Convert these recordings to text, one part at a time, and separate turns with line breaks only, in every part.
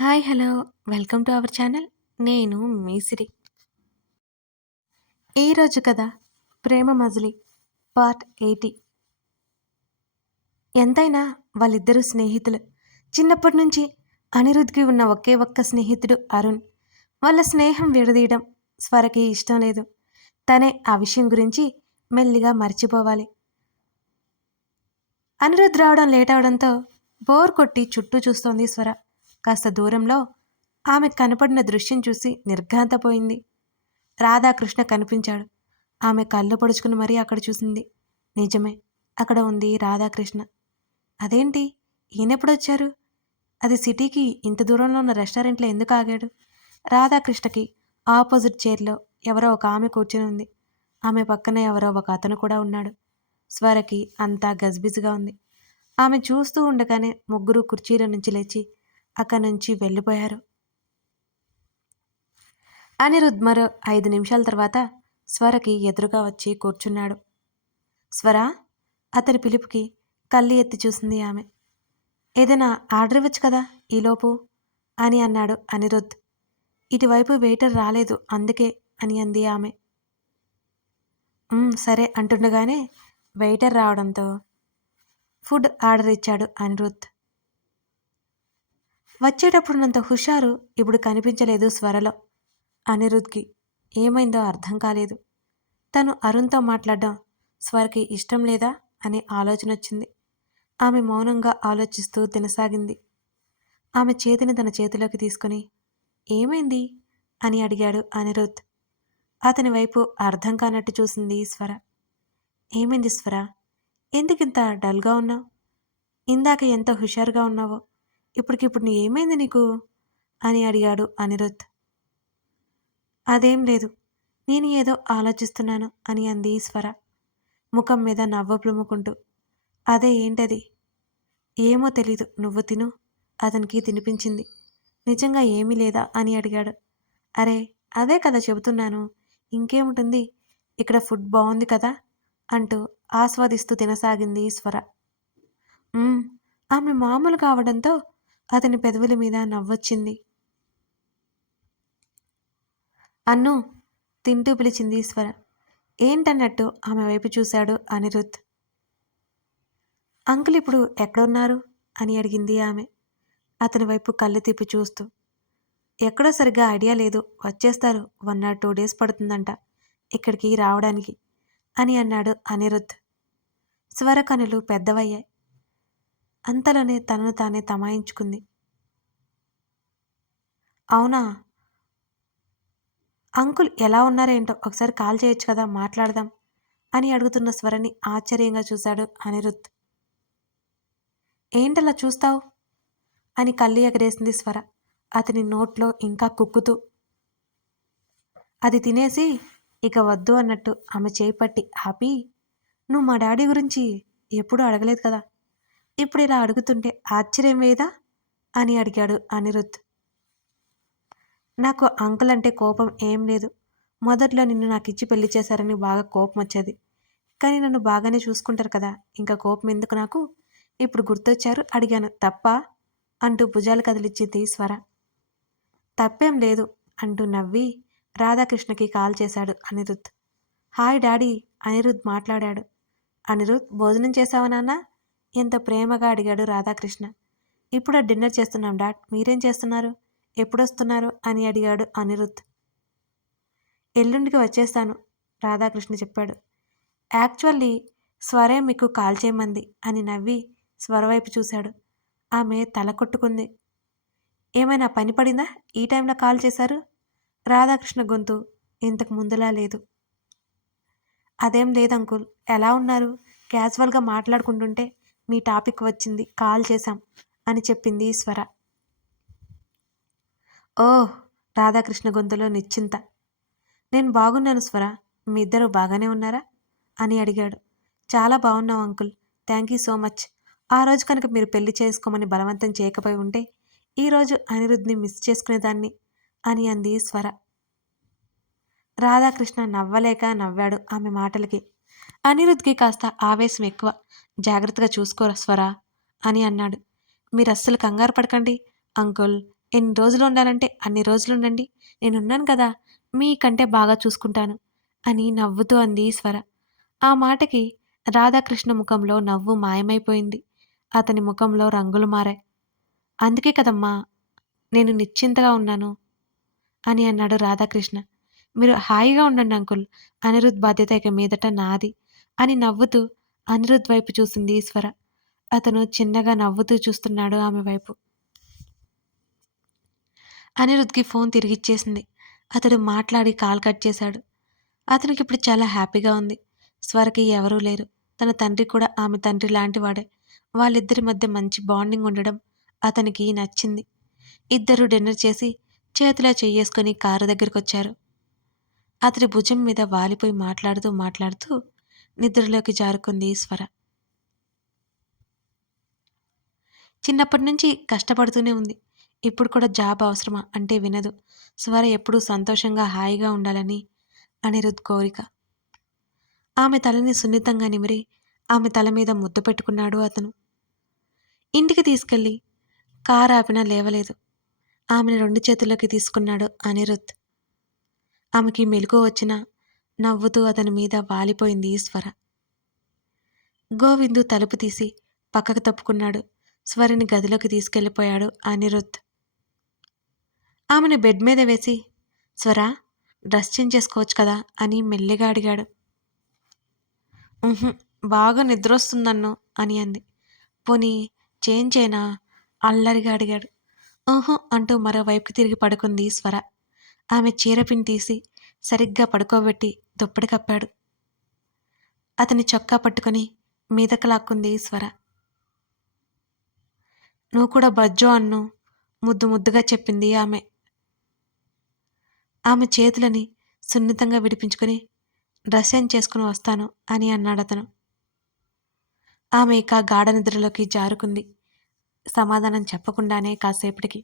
Hi hello. Welcome to our channel. నేను మీసిరి ఈరోజు కథ ప్రేమ మజిలీ పార్ట్ ఎయిటీ. ఎంతైనా వాళ్ళిద్దరూ స్నేహితులు. చిన్నప్పటి నుంచి అనిరుద్ధ్కి ఉన్న ఒకే ఒక్క స్నేహితుడు అరుణ్. వాళ్ళ స్నేహం విడదీయడం స్వరకి ఇష్టం లేదు. తనే ఆ విషయం గురించి మెల్లిగా మర్చిపోవాలి. అనిరుద్ధ్ రావడం లేట్ అవడంతో బోర్ కొట్టి చుట్టూ చూస్తోంది స్వర. కాస్త దూరంలో ఆమె కనపడిన దృశ్యం చూసి నిర్ఘాంతపోయింది. రాధాకృష్ణ కనిపించాడు. ఆమె కళ్ళు పొడుచుకుని మరీ అక్కడ చూసింది. నిజమే అక్కడ ఉంది రాధాకృష్ణ. అదేంటి? ఈయనెప్పుడొచ్చారు? అది సిటీకి ఇంత దూరంలో ఉన్న రెస్టారెంట్లో ఎందుకు ఆగాడు? రాధాకృష్ణకి ఆపోజిట్ చైర్లో ఎవరో ఒక ఆమె కూర్చుని ఉంది. ఆమె పక్కన ఎవరో ఒక అతను కూడా ఉన్నాడు. స్వరకి అంతా గజిబిజిగా ఉంది. ఆమె చూస్తూ ఉండగానే ముగ్గురు కుర్చీల నుంచి లేచి అక్కడి నుంచి వెళ్ళిపోయారు. అనిరుద్ మరో ఐదు నిమిషాల తర్వాత స్వరకి ఎదురుగా వచ్చి కూర్చున్నాడు. స్వర అతని పిలుపుకి కళ్ళు ఎత్తి చూసింది ఆమె. ఏదైనా ఆర్డర్ ఇవ్వచ్చు కదా ఈలోపు అని అన్నాడు అనిరుద్ ఇటువైపు వెయిటర్ రాలేదు అందుకే అని అంది ఆమె. సరే అంటుండగానే వెయిటర్ రావడంతో ఫుడ్ ఆర్డర్ ఇచ్చాడు అనిరుద్ వచ్చేటప్పుడున్నంత హుషారు ఇప్పుడు కనిపించలేదు స్వరలో. అనిరుద్ధ్కి ఏమైందో అర్థం కాలేదు. తను అరుణ్తో మాట్లాడడం స్వరకి ఇష్టం లేదా అనే ఆలోచన వచ్చింది ఆమె మౌనంగా ఆలోచిస్తూ తినసాగింది. ఆమె చేతిని తన చేతిలోకి తీసుకుని ఏమైంది? అని అడిగాడు అనిరుద్ అతని వైపు అర్థం కానట్టు చూసింది స్వర. ఏమైంది స్వర? ఎందుకింత డల్గా ఉన్నావు? ఇందాక ఎంత హుషారుగా ఉన్నావో? ఇప్పటికిప్పుడు నీ ఏమైంది నీకు? అని అడిగాడు అనిరుద్ అదేం లేదు నేను ఏదో ఆలోచిస్తున్నాను అని అంది ఈశ్వర. ముఖం మీద నవ్వ ప్లుముకుంటూ అదే ఏంటది? ఏమో తెలీదు నువ్వు తిను అతనికి తినిపించింది. నిజంగా ఏమీ లేదా అని అడిగాడు. అరే అదే కదా చెబుతున్నాను ఇంకేముంటుంది? ఇక్కడ ఫుడ్ బాగుంది కదా? అంటూ ఆస్వాదిస్తూ తినసాగింది ఈశ్వర. ఆమె మామూలు కావడంతో అతని పెదవుల మీద నవ్వొచ్చింది. అన్ను తింటూ పిలిచింది ఈశ్వర. ఏంటన్నట్టు ఆమె వైపు చూశాడు అనిరుద్ అంకుల్ ఇప్పుడు ఎక్కడున్నారు? అని అడిగింది ఆమె. అతని వైపు కళ్ళు తిప్పి చూస్తూ. ఎక్కడో సరిగ్గా ఐడియా లేదు. వచ్చేస్తారు. వన్ ఆర్ టూ డేస్ పడుతుందంట. ఇక్కడికి రావడానికి అని అన్నాడు అనిరుద్ స్వర కనులు పెద్దవయ్యాయి. అంతలోనే తనను తానే తమాయించుకుంది. అవునా? అంకుల్ ఎలా ఉన్నారేంటో ఒకసారి కాల్ చేయొచ్చు కదా మాట్లాడదాం అని అడుగుతున్న స్వరని ఆశ్చర్యంగా చూశాడు అనిరుద్ ఏంటలా చూస్తావు? అని కళ్ళు ఎగరేసింది స్వర. అతని నోట్లో ఇంకా కుక్కుతూ అది తినేసి ఇక వద్దు అన్నట్టు ఆమె చేపట్టి ఆపి నువ్వు మా డాడీ గురించి ఎప్పుడూ అడగలేదు కదా ఇప్పుడు ఇలా అడుగుతుంటే ఆశ్చర్యం వేదా? అని అడిగాడు అనిరుద్ధ్. నాకు అంకుల్ అంటే కోపం ఏం లేదు. మొదట్లో నిన్ను నాకు ఇచ్చి పెళ్ళి చేశారని బాగా కోపం వచ్చేది కానీ నన్ను బాగానే చూసుకుంటారు కదా ఇంకా కోపం ఎందుకు నాకు? ఇప్పుడు గుర్తొచ్చారు అడిగాను. తప్ప? అంటూ భుజాలు కదిలిచ్చింది స్వర. తప్పేం లేదు అంటూ నవ్వి రాధాకృష్ణకి కాల్ చేశాడు అనిరుద్ధ్. హాయ్ డాడీ అనిరుద్ మాట్లాడాడు. అనిరుద్ భోజనం చేశావా నాన్న? ఎంత ప్రేమగా అడిగాడు రాధాకృష్ణ. ఇప్పుడు డిన్నర్ చేస్తున్నాం డాడ్. మీరేం చేస్తున్నారు? ఎప్పుడొస్తున్నారు? అని అడిగాడు అనిరుద్ ఎల్లుండికి వచ్చేస్తాను రాధాకృష్ణ చెప్పాడు. యాక్చువల్లీ స్వరే మీకు కాల్ చేయమంది అని నవ్వి స్వరవైపు చూశాడు. ఆమె తల కొట్టుకుంది. ఏమైనా పని పడిందా? ఈ టైంలో కాల్ చేశారు? రాధాకృష్ణ గొంతు ఇంతకు ముందులా లేదు. అదేం లేదు అంకుల్ ఎలా ఉన్నారు? క్యాజువల్గా మాట్లాడుకుంటుంటే మీ టాపిక్ వచ్చింది కాల్ చేశాం అని చెప్పింది స్వర ఓ రాధాకృష్ణ గొంతులో నిశ్చింత. నేను బాగున్నాను స్వర మీ ఇద్దరు బాగానే ఉన్నారా? అని అడిగాడు. చాలా బాగున్నావు uncle thank you so much. ఆ రోజు కనుక మీరు పెళ్ళి చేసుకోమని బలవంతం చేయకపోయి ఉంటే ఈరోజు అనిరుద్ధ్ని మిస్ చేసుకునేదాన్ని అని అంది స్వర రాధాకృష్ణ నవ్వలేక నవ్వాడు ఆమె మాటలకి. అనిరుద్ధ్కి కాస్త ఆవేశం ఎక్కువ. జాగ్రత్తగా చూసుకోరా స్వరా అని అన్నాడు. మీరు అస్సలు కంగారు పడకండి. అంకుల్ ఎన్ని రోజులు ఉండాలంటే అన్ని రోజులు ఉండండి. నేనున్నాను కదా మీకంటే బాగా చూసుకుంటాను అని నవ్వుతూ అంది స్వర. ఆ మాటకి రాధాకృష్ణ ముఖంలో నవ్వు మాయమైపోయింది. అతని ముఖంలో రంగులు మారాయి. అందుకే కదమ్మా నేను నిశ్చింతగా ఉన్నాను అని అన్నాడు రాధాకృష్ణ. మీరు హాయిగా ఉండండి అంకుల్. అనిరుద్ బాధ్యత ఇక మీదట నాది అని నవ్వుతూ అనిరుద్ వైపు చూసింది ఈశ్వర. అతను చిన్నగా నవ్వుతూ చూస్తున్నాడు ఆమె వైపు. అనిరుద్కి ఫోన్ తిరిగిచ్చేసింది అతడు మాట్లాడి కాల్ కట్ చేశాడు. అతనికి ఇప్పుడు చాలా హ్యాపీగా ఉంది. స్వరకి ఎవరూ లేరు. తన తండ్రి కూడా ఆమె తండ్రి లాంటివాడే. వాళ్ళిద్దరి మధ్య మంచి బాండింగ్ ఉండడం అతనికి నచ్చింది. ఇద్దరు డిన్నర్ చేసి చేతిలో చెయ్యేసుకొని కారు దగ్గరికి వచ్చారు అతడి భుజం మీద వాలిపోయి మాట్లాడుతూ మాట్లాడుతూ నిద్రలోకి జారుకుంది స్వర చిన్నప్పటి నుంచి కష్టపడుతూనే ఉంది. ఇప్పుడు కూడా జాబ్ అవసరమా అంటే వినదు. స్వర ఎప్పుడూ సంతోషంగా హాయిగా ఉండాలని అనిరుద్ కోరిక. ఆమె తలని సున్నితంగా నిమిరి ఆమె తల మీద ముద్దు పెట్టుకున్నాడు అతను. ఇంటికి తీసుకెళ్ళి కారు ఆపినా లేవలేదు. ఆమెను రెండు చేతుల్లోకి తీసుకున్నాడు అనిరుద్. ఆమెకి మెలుగు వచ్చిన నవ్వుతూ అతని మీద వాలిపోయింది ఈశ్వర గోవిందు తలుపు తీసి పక్కకు తప్పుకున్నాడు. స్వరిని గదిలోకి తీసుకెళ్ళిపోయాడు అనిరుద్ ఆమెను బెడ్ మీద వేసి స్వర డ్రెస్ చేంజ్ చేసుకోవచ్చు కదా? అని మెల్లిగా అడిగాడు. "ఉహుం, బాగా నిద్రొస్తుందన్ను అని అంది. పోనీ చేంజ్ అయినా అల్లరిగా అడిగాడు. ఊహు అంటూ మరోవైపుకి తిరిగి పడుకుంది స్వర. ఆమె చీరపిని తీసి సరిగ్గా పడుకోబెట్టి దుప్పటి కప్పాడు. అతని చొక్కా పట్టుకొని మీదకు లాక్కుంది స్వర నువ్వు కూడా బజ్జో అన్ను ముద్దు ముద్దుగా చెప్పింది ఆమె. ఆమె చేతులని సున్నితంగా విడిపించుకొని డ్రెస్ చేంజ్ చేసుకుని వస్తాను అని అన్నాడు అతను ఆమె ఇక గాఢ నిద్రలోకి జారుకుంది. సమాధానం చెప్పకుండానే కాసేపటికి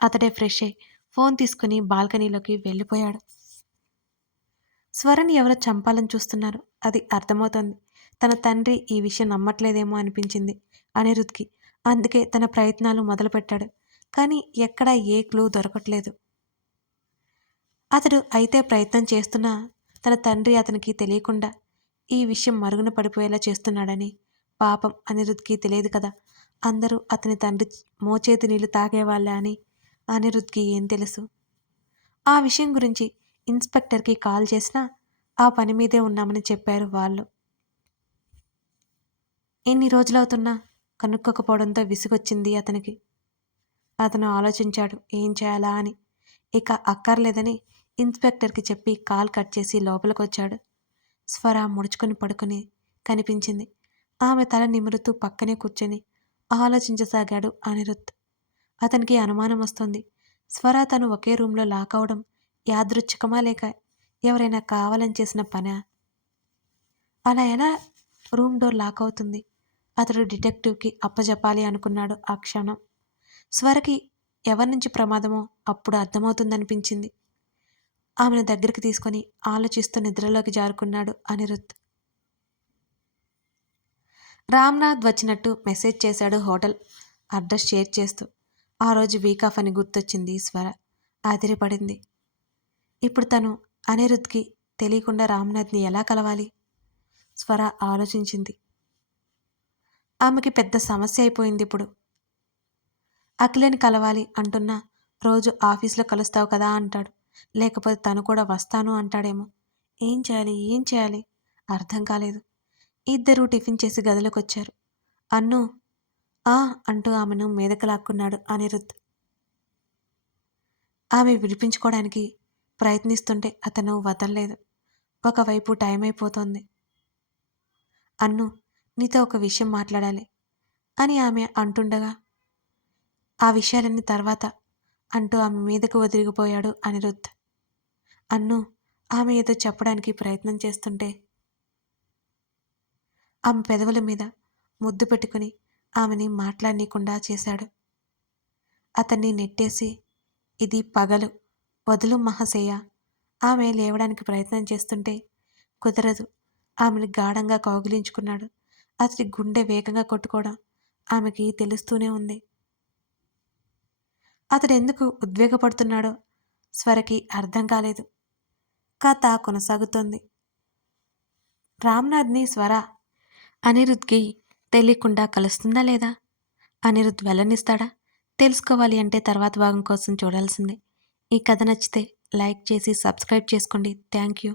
అతడే ఫ్రెష్ అయి ఫోన్ తీసుకుని బాల్కనీలోకి వెళ్ళిపోయాడు. స్వరని ఎవరో చంపాలని చూస్తున్నారు? అది అర్థమవుతోంది. తన తండ్రి ఈ విషయం నమ్మట్లేదేమో అనిపించింది అనిరుద్కి అందుకే తన ప్రయత్నాలు మొదలుపెట్టాడు. కానీ ఎక్కడా ఏ క్లూ దొరకట్లేదు. అతడు అయితే ప్రయత్నం చేస్తున్నా తన తండ్రి అతనికి తెలియకుండా ఈ విషయం మరుగున పడిపోయేలా చేస్తున్నాడని పాపం అనిరుద్కి తెలియదు కదా. అందరూ అతని తండ్రి మోచేతి నీళ్ళు తాగేవాళ్ళే అని అనిరుద్కి ఏం తెలుసు? ఆ విషయం గురించి ఇన్స్పెక్టర్కి కాల్ చేసినా ఆ పని మీదే ఉన్నామని చెప్పారు వాళ్ళు. ఎన్ని రోజులవుతున్నా కనుక్కోకపోవడంతో విసుగొచ్చింది అతనికి. అతను ఆలోచించాడు ఏం చేయాలా అని. ఇక అక్కర్లేదని ఇన్స్పెక్టర్కి చెప్పి కాల్ కట్ చేసి లోపలికొచ్చాడు. స్వర ముడుచుకొని పడుకుని కనిపించింది. ఆమె తల నిమురుతూ పక్కనే కూర్చొని ఆలోచించసాగాడు అనిరుత్ అతనికి అనుమానం వస్తుంది. స్వర తను ఒకే రూమ్లో లాక్ అవడం యాదృచ్ఛికమా లేక ఎవరైనా కావాలని చేసిన పనా? అలా ఎలా రూమ్ డోర్ లాక్ అవుతుంది? అతడు డిటెక్టివ్కి అప్పజెప్పాలి అనుకున్నాడు ఆ క్షణం. స్వరకి ఎవరి నుంచి ప్రమాదమో అప్పుడు అర్థమవుతుందనిపించింది. ఆమెను దగ్గరికి తీసుకొని ఆలోచిస్తూ నిద్రలోకి జారుకున్నాడు అనిరుత్ రామ్నాథ్ వచ్చినట్టు మెసేజ్ చేశాడు హోటల్ అడ్రస్ షేర్ చేస్తూ. ఆ రోజు వీక్ ఆఫ్ అని గుర్తొచ్చింది స్వర ఆదిరిపడింది ఇప్పుడు తను అనిరుద్ధ్కి తెలియకుండా రామ్నాథ్ని ఎలా కలవాలి? స్వర ఆలోచించింది. ఆమెకి పెద్ద సమస్య అయిపోయింది ఇప్పుడు. అఖిలని కలవాలి అంటున్నా రోజు ఆఫీస్లో కలుస్తావు కదా అంటాడు. లేకపోతే తను కూడా వస్తాను అంటాడేమో. ఏం చేయాలి? ఏం చేయాలి? అర్థం కాలేదు. ఇద్దరూ టిఫిన్ చేసి గదిలోకి వచ్చారు అన్ను ఆ అంటూ ఆమెను మీదకు లాక్కున్నాడు అనిరుద్ ఆమె విడిపించుకోవడానికి ప్రయత్నిస్తుంటే అతను వదలలేదు. ఒకవైపు టైం అయిపోతోంది అన్ను నీతో ఒక విషయం మాట్లాడాలి అని ఆమె అంటుండగా ఆ విషయాలన్నీ తర్వాత అంటూ ఆమె మీదకు వదిలిగిపోయాడు అనిరుద్ అన్ను ఆమె ఏదో చెప్పడానికి ప్రయత్నం చేస్తుంటే ఆమె పెదవుల మీద ముద్దు పెట్టుకుని ఆమెని మాట్లాడనీకుండా చేశాడు. అతన్ని నెట్టేసి ఇది పగలు వదులు మహాశయ. ఆమె లేవడానికి ప్రయత్నం చేస్తుంటే కుదరదు. ఆమెను గాఢంగా కౌగిలించుకున్నాడు. అతడి గుండె వేగంగా కొట్టుకోవడం ఆమెకి తెలుస్తూనే ఉంది. అతడు ఎందుకు ఉద్వేగపడుతున్నాడో స్వరకి అర్థం కాలేదు. కథ కొనసాగుతోంది. రామ్నాథ్ని స్వర అనిరుద్గి తెలియకుండా కలుస్తుందా లేదా? అనిరుద్ధ్ వెళ్ళనిస్తాడా తెలుసుకోవాలి అంటే తర్వాత భాగం కోసం చూడాల్సిందే. ఈ కథ నచ్చితే లైక్ చేసి సబ్స్క్రైబ్ చేసుకోండి. Thank you.